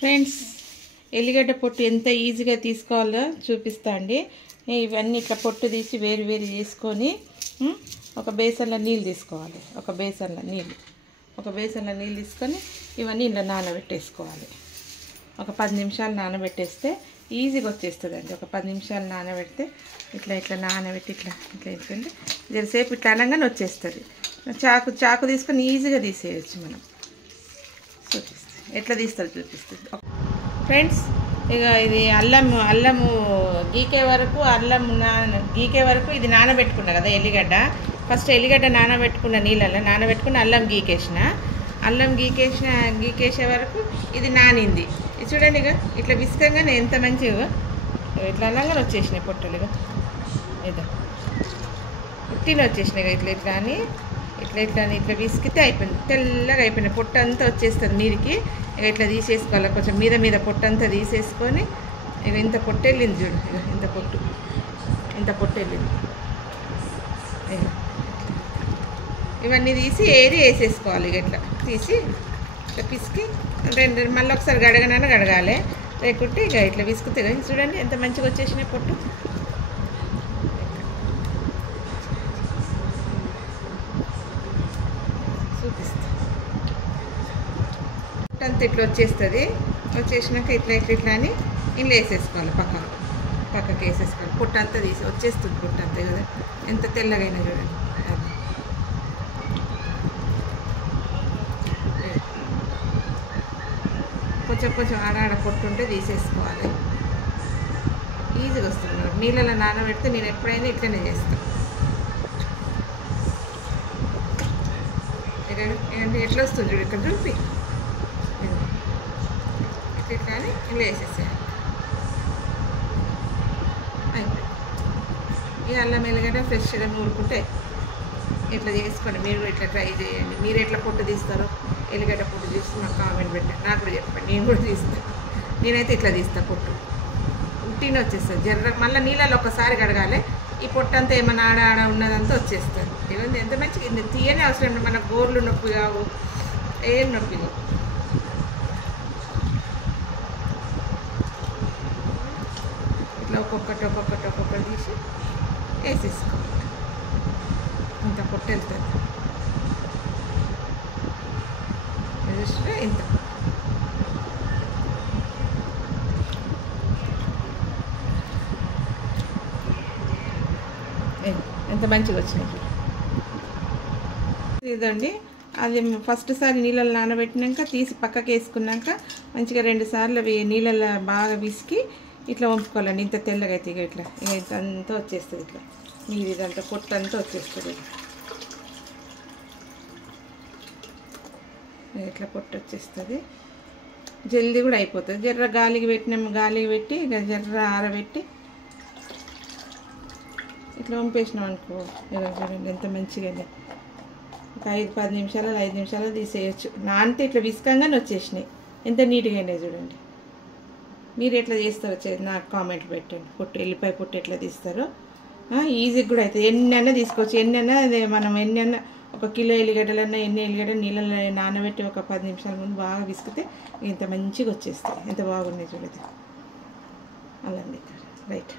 Friends ఎల్లిగడ్డ పొట్టు ఎంత ఈజీగా తీసుకోవాలో చూపిస్తా అండి. ఇవన్నీ ఇట్లా పొట్టు తీసి వేరు వేరు చేసుకొని ఒక బేసన్లో నీళ్ళు తీసుకోవాలి. ఒక బేసన్లో నీళ్ళు తీసుకొని ఇవన్నీ ఇలా నానబెట్టేసుకోవాలి. ఒక 10 నిమిషాలు నానబెట్టేస్తే ఈజీగా వచ్చేస్తుందండి. ఒక 10 నిమిషాలు నానబెడితే ఇట్లా నానబెట్టి ఇట్లా జరసేపు ఇట్లా అనగానే వచ్చేస్తుంది. చాకు తీసుకొని ఈజీగా తీసేయచ్చు. మనం చూపిస్తుంది ఎట్లా తీస్తారు చూపిస్తుంది. ఫ్రెండ్స్ ఇక ఇది అల్లము గీకే వరకు ఇది నానబెట్టుకున్నా కదా ఎల్లిగడ్డ. ఫస్ట్ ఎల్లిగడ్డ నానబెట్టుకున్న నీళ్ళల్లో నానబెట్టుకుని అల్లం గీకేసే వరకు ఇది నానింది. ఇది చూడండి, ఇక ఇట్లా విసుకంగానే ఎంత మంచిగా ఇట్లా అల్లంగానే వచ్చేసినాయి పొట్టులుగా. ఇదో ఉట్టిన వచ్చేసినాయి. ఇట్లా విసికితే అయిపోయింది. తెల్లగా అయిపోయినాయి. పొట్టు అంతా వచ్చేస్తుంది మీదికి. ఇక ఇట్లా తీసేసుకోవాలి. కొంచెం మీద పొట్టు అంతా తీసేసుకొని ఇక ఇంత పొట్టు వెళ్ళింది చూడు. ఇక ఇంత పొట్టు వెళ్ళింది. ఇవన్నీ తీసి వేసేసుకోవాలి. ఇక ఇట్లా తీసి ఇట్లా పిసికి మళ్ళీ ఒకసారి గడగాలి. లేకుంటే ఇక ఇట్లా విసుకుతే చూడండి ఎంత మంచిగా వచ్చేసినాయి పొట్టు. చూపిస్తా అంతా ఇట్లా వచ్చేస్తుంది. వచ్చేసినాక ఇట్లా అని ఇంట్లో వేసేసుకోవాలి. పక్కకి వేసేసుకోవాలి. పొట్టు అంతా తీసి వచ్చేస్తుంది. పొట్టు అంతా కదా ఎంత తెల్లగైనా చూడండి. కొంచెం ఆడ పొట్టు ఉంటే తీసేసుకోవాలి. ఈజీగా వస్తుంది. నీళ్ళలో నానబెడితే నేను ఎప్పుడైనా ఇట్లనే చేస్తాను. ఎట్లా వస్తుంది చూడు. ఇక్కడ చూపి ఇట్లా అని ఇలా వేసేసేయాలి. అయిపోయి ఈ అల్లం ఎల్లిగడ్డ ఫ్రెష్గా నూరుకుంటే ఇట్లా చేసుకోండి. మీరు కూడా ఇట్లా ట్రై చేయండి. మీరు ఎట్లా పొట్టు తీస్తారో ఎల్లిగడ్డ పొట్టు తీసి నాకు కామెంట్ పెట్టండి. నాకు కూడా చెప్పండి. నేను కూడా తీస్తాను. నేనైతే ఇట్లా తీస్తాను. పొట్టు ఉట్టిన వచ్చేస్తుంది. మళ్ళీ నీళ్ళలో ఒకసారి కడగాలి. ఈ పొట్టు అంతా ఏమైనా ఆడ ఉన్నదంతా వచ్చేస్తుంది. ఇవన్నీ ఎంత మంచిగా తీయనే అవసరం లేదు. మన గోర్లు నొప్పి కావు, ఏం నొప్పి కావు. ఇట్లా ఒక్కొక్కటి తీసి వేసేసుకోవాలి. ఇంత పొట్టు వెళ్తుంది. ఇంత ఎంత మంచిగా వచ్చినాయి. ఇదండి అది ఫస్ట్ సారి నీళ్ళలో నానబెట్టినాక తీసి పక్కకి వేసుకున్నాక మంచిగా 2 సార్లు నీళ్ళలో బాగా విసికి ఇట్లా వంపుకోవాలండి. ఇంత తెల్లగా అయితే ఇట్లా అంతా వచ్చేస్తుంది. ఇట్లా ఇదంతా పొట్టు అంతా వచ్చేస్తుంది. ఇట్లా పొట్టు వచ్చేస్తుంది. జల్దీ కూడా అయిపోతుంది. జర్ర గాలికి పెట్టి ఇక జర్ర ఆరబెట్టి ఇట్లా వంపేసినాం అనుకో. ఇలా చూడండి ఎంత మంచిగా ఒక 5-10 నిమిషాలు తీసేయచ్చు. నానితే ఇట్లా విసుకంగానే వచ్చేసినాయి. ఎంత నీట్గా అయినాయి చూడండి. మీరు ఎట్లా చేస్తారో నాకు కామెంట్ పెట్టండి. ఎల్లిపాయ పొట్టు ఎట్లా తీస్తారో ఈజీగా కూడా అవుతుంది. ఎన్నైనా తీసుకోవచ్చు. మనం ఎన్నైనా 1 కిలో ఎల్లిగడ్డలన్నా ఎన్ని ఎల్లిగడ్డ నీళ్ళలో నానబెట్టి ఒక 10 నిమిషాల ముందు బాగా విసికితే ఇంత మంచిగా వచ్చేస్తాయి. ఎంత బాగున్నాయి చూడదు. అలా రైట్.